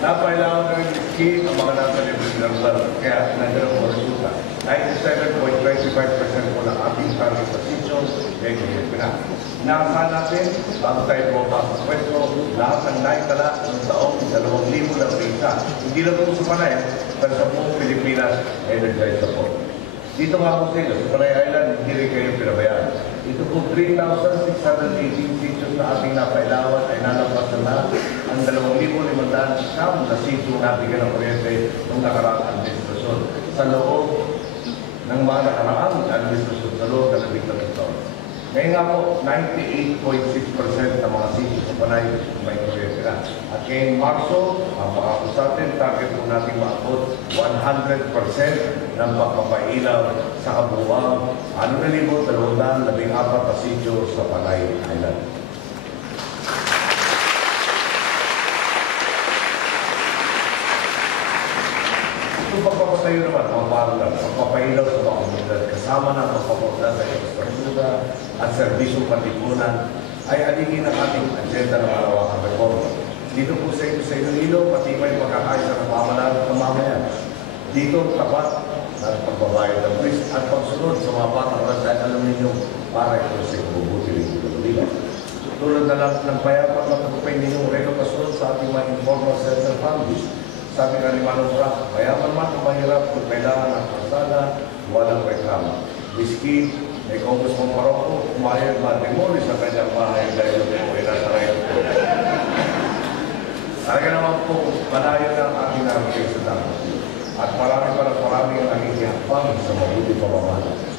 Napailangan na rin scheme ang mga nasa libreng lugar, kaya nagkaroon ng resulta. 97.25% po ng ating target position ay ganyan na. Inaasahan natin, bago tayo bumaba sa pwesto, lahat ng naitala ng taong 2,000 na isa. Hindi lang po sa Panay, pero sa buong Pilipinas ay nag-drive sa po. Dito nga po sila, sa Panay Island, hindi rin kayo pinabayaan. Ito po 3,618 sitios na ating napailawan ay nalapas na ang 2,500 siyam na sitio nabigyan ng kuryente ng nakaraang administrasyon sa loob ng mga nakaraang administrasyon sa loob ng 13 taon. Ngayon nga po, 98.6% ng mga sitio sa Panay may kuryente na. At ngayong Marso, ang pakakusatin, target po natin maabot 100% ng pagpapailaw sa kabuuan 6,214 na sitio sa Panay Island. Itong pagpapatayo naman, mga paralan, pagpapailaw sa mga komunidad, kasama ng pagpapunta sa infrastruktura at serbisyong patipunan, ay aligin ang ating agenda ng malawakang reforma. Dito po sa Iloilo, pati may pagkakaisa ng pamahalaan ng mamayan. Dito, tapat ng pagbabayad ng buwis at pagsunod sa mga patakaran dahil alam ninyo para ito sa ikububuti ng Iloilo. Tulad na lang ng payapat na pagpapay ninyong relokasyon sa ating mga informal center families. Sabi nga ni Manong Frank, mayaman man ang mahirap kung kailangan ng kalsada, walang reklamo. Miski, may Congressman Marocco, umayag ma-demolish sa kanyang bahay dahil po ay nasa right po. Talaga naman po, malayo na ang ating narating sa dapat. At marami ang naging hakbang sa mabuti pamamahala.